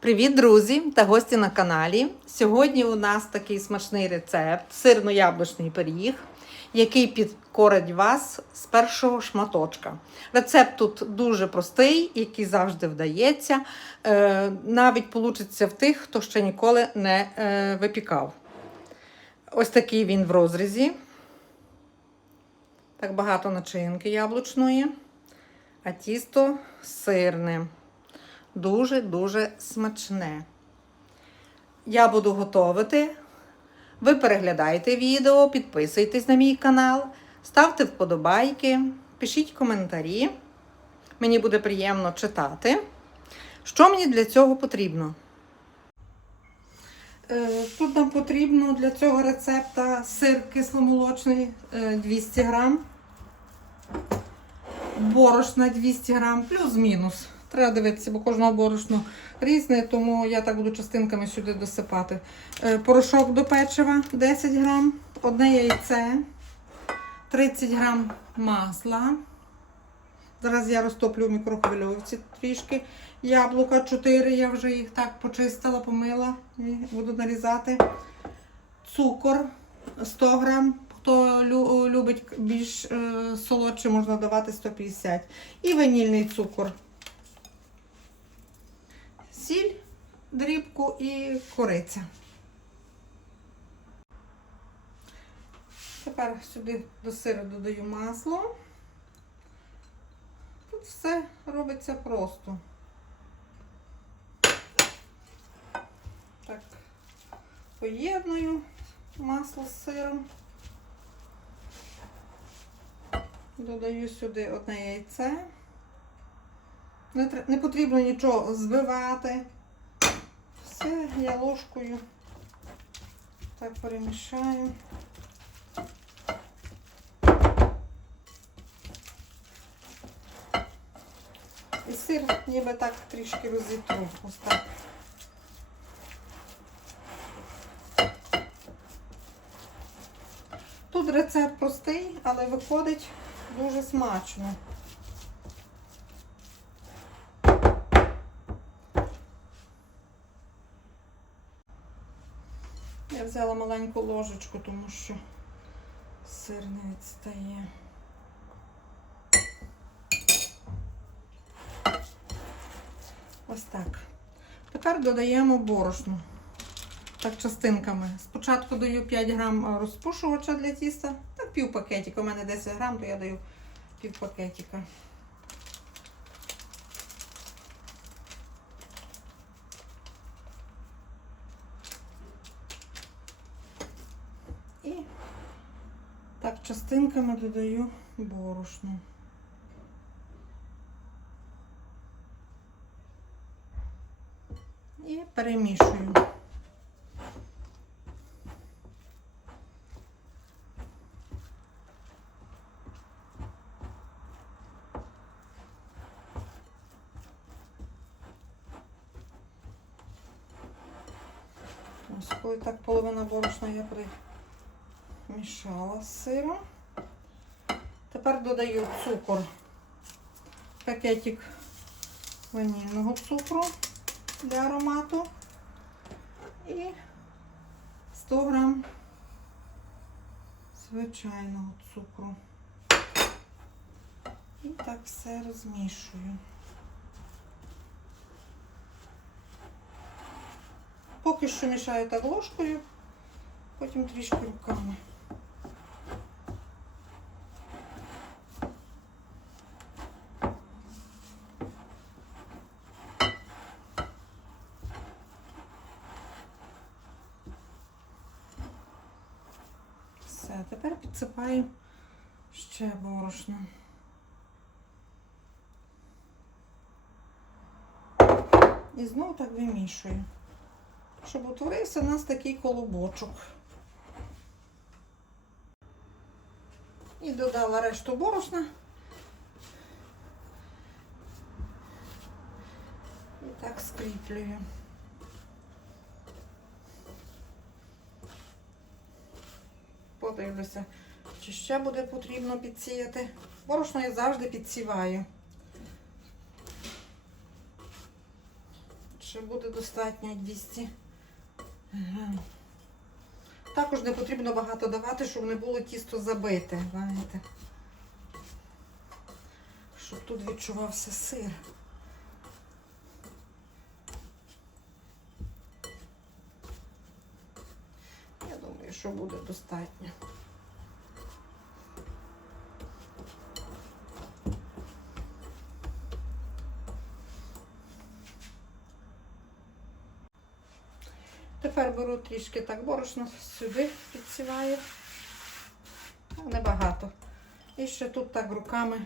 Привіт, друзі та гості на каналі. Сьогодні у нас такий смачний рецепт сирно-яблучний пиріг, який підкорить вас з першого шматочка. Рецепт тут дуже простий, який завжди вдається. Е, навіть получиться в тих, хто ще ніколи не е, випікав. Ось такий він в розрізі. Так багато начинки яблучної, а тісто сирне дуже-дуже смачне. Я буду готувати. Ви переглядайте відео, підписуйтесь на мій канал, ставте вподобайки, пишіть коментарі. Мені буде приємно читати. Що мені для цього потрібно? Е, Тут нам потрібно для цього рецепта сир кисломолочний е, 200 грам, борошна 200 грам, плюс-мінус. Треба дивитися, бо кожного борошно різне, тому я так буду частинками сюди досипати. Е, Порошок до печива 10 грам, одне яйце, 30 грам масла. Зараз я розтоплю в мікрохвильовці трішки. Яблука 4, я вже їх так почистила, помила і буду нарізати. Цукор 100 грам. Хто любить більш е, солодше, можна давати 150. І ванільний цукор. Сіль, дрібку і кориця. Тепер сюди до сиру додаю масло. Тут все робиться просто. Так, поєдную масло з сиром. Додаю сюди одне яйце. Не, не потрібно нічого збивати. Все, я ложкою так перемішаю. І сир ніби так трішки розітру. Ось так. Тут рецепт простий, але виходить дуже смачно. Я взяла маленьку ложечку, тому що сир не відстає. Ось так. Тепер додаємо борошно. Так, частинками. Спочатку даю 5 грам розпушувача для тіста. Так, пів пакетика. У мене 10 грам, то я даю пів пакетика. І так частинками додаю борошно. І перемішую. Ось коли так половина борошна я примішала з сиром. Тепер додаю цукор, пакетик ванільного цукру для аромату і 100 грам звичайного цукру. І так все розмішую. Поки що мішаю так ложкою, потім трішки руками. Все, тепер підсипаю ще борошно. І знову так вимішую щоб утворився у нас такий колобочок. І додала решту борошна. І так скріплюю. Подивлюся, чи ще буде потрібно підсіяти. Борошно я завжди підсіваю. ще буде достатньо 200 грам. Також не потрібно багато давати, щоб не було тісто забите, знаєте. Щоб тут відчувався сир. Я думаю, що буде достатньо. Тепер беру трішки так борошно сюди підсіваю. Небагато. І ще тут так руками.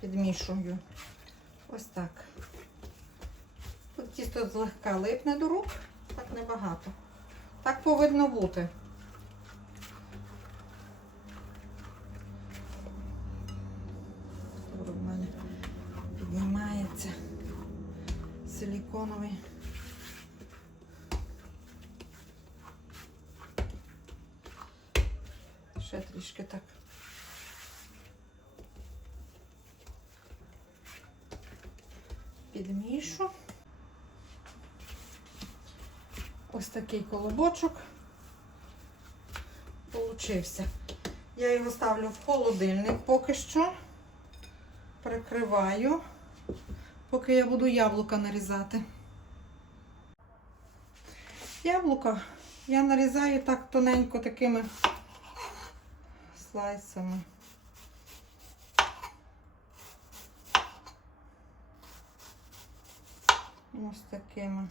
Підмішую. Ось так. Тісто злегка липне до рук, так небагато. Так повинно бути. В мене піднімається силіконовий. Ще трішки так. Підмішу. Ось такий колобочок получився. Я його ставлю в холодильник поки що. Прикриваю, поки я буду яблука нарізати. Яблука я нарізаю так тоненько такими слайсами. Ось такими.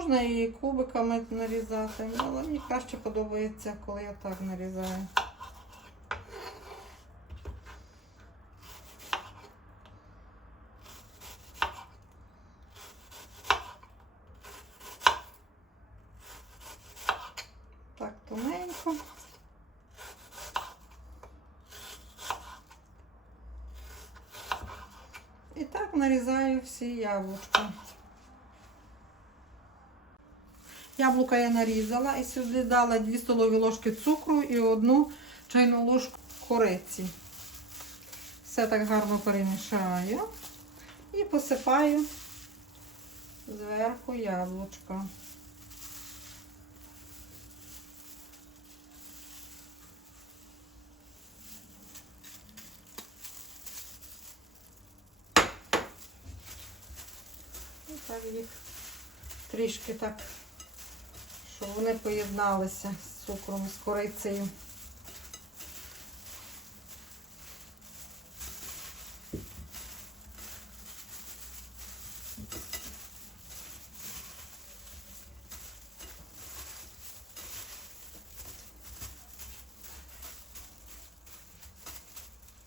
Можна і кубиками нарізати, але мені краще подобається, коли я так нарізаю. Так, тоненько. І так нарізаю всі яблучка. Яблука я нарізала і сюди дала 2 столові ложки цукру і одну чайну ложку кориці. Все так гарно перемішаю і посипаю зверху яблучко. І так їх трішки так щоб вони поєдналися з цукром, з корицею.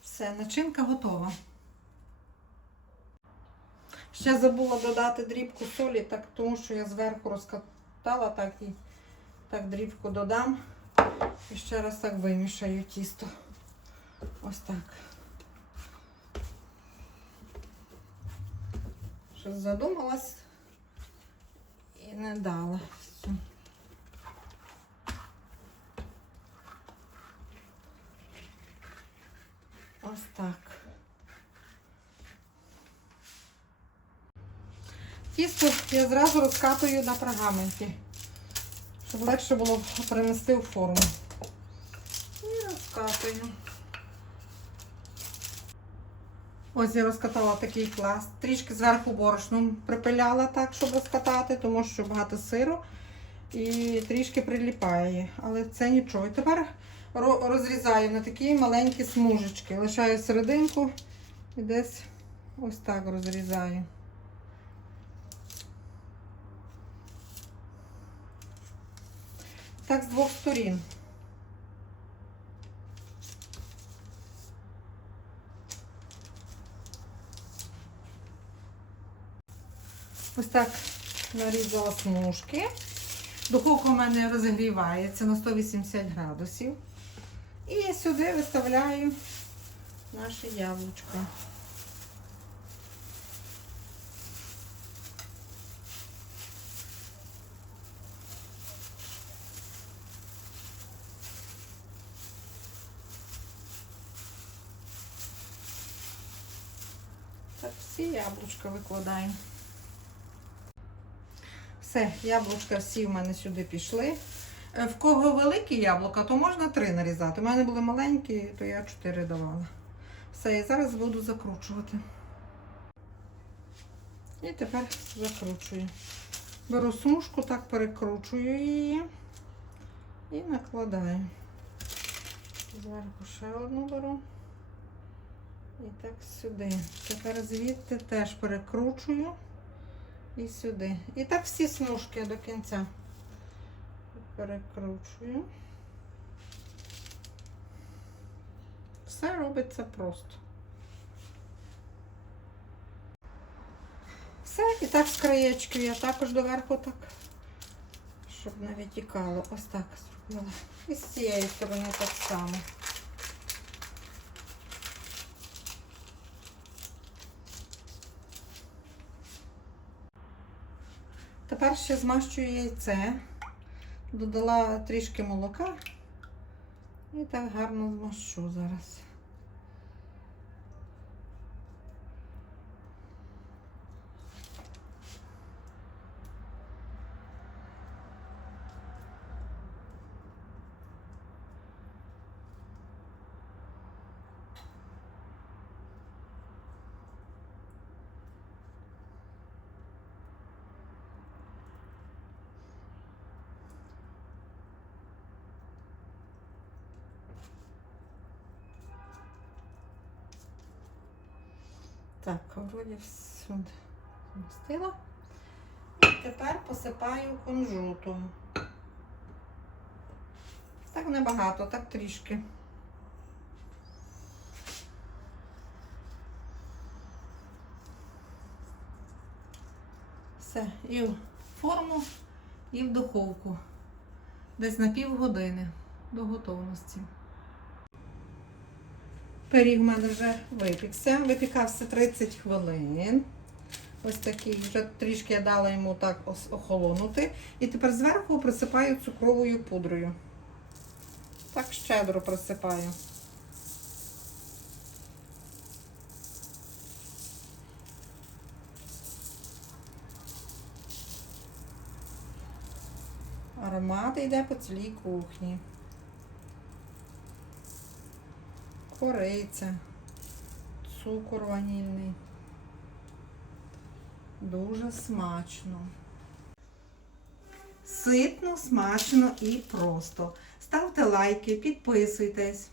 Все, начинка готова. Ще забула додати дрібку солі, так, тому що я зверху розкатала, так і так дрібку додам. І ще раз так вимішаю тісто. Ось так. Щось задумалась і не дала. Ось так. Тісто я зразу розкатую на пергаменті, щоб легше було перенести у форму. І розкатую. Ось я розкатала такий пласт. Трішки зверху борошном припиляла так, щоб розкатати, тому що багато сиру і трішки приліпає. Але це нічого. Тепер розрізаю на такі маленькі смужечки. Лишаю серединку і десь ось так розрізаю. Так з двох сторін. Ось так нарізала смужки. Духовка у мене розігрівається на 180 градусів. І сюди виставляю наше яблучко. Всі яблучка викладаємо. Все, яблучка всі в мене сюди пішли. Е, В кого великі яблука, то можна три нарізати. У мене були маленькі, то я чотири давала. Все, і зараз буду закручувати. І тепер закручую. Беру смужку, так перекручую її і накладаю. Зверху ще одну беру. І так сюди. Тепер звідти теж перекручую і сюди. І так всі смужки до кінця. Перекручую. Все робиться просто. Все, і так з краєчків я також доверху так, щоб не витікало. Ось так зробила. І з цієї сторони так само. Тепер ще змащую яйце. Додала трішки молока і так гарно змащу зараз. Так, вроді всюди змастила. І тепер посипаю кунжутом. Так небагато, так трішки. Все, і в форму, і в духовку. Десь на півгодини до готовності. Пиріг в мене вже випікся. Випікався 30 хвилин. Ось такий, вже трішки я дала йому так охолонути. І тепер зверху присипаю цукровою пудрою. Так щедро присипаю. Аромат йде по цілій кухні. Кориця, цукор ванільний. Дуже смачно. Ситно, смачно і просто. Ставте лайки, підписуйтесь.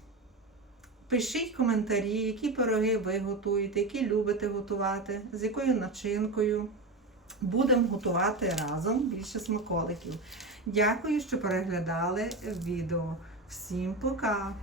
Пишіть коментарі, які пироги ви готуєте, які любите готувати, з якою начинкою. Будемо готувати разом більше смаколиків. Дякую, що переглядали відео. Всім пока!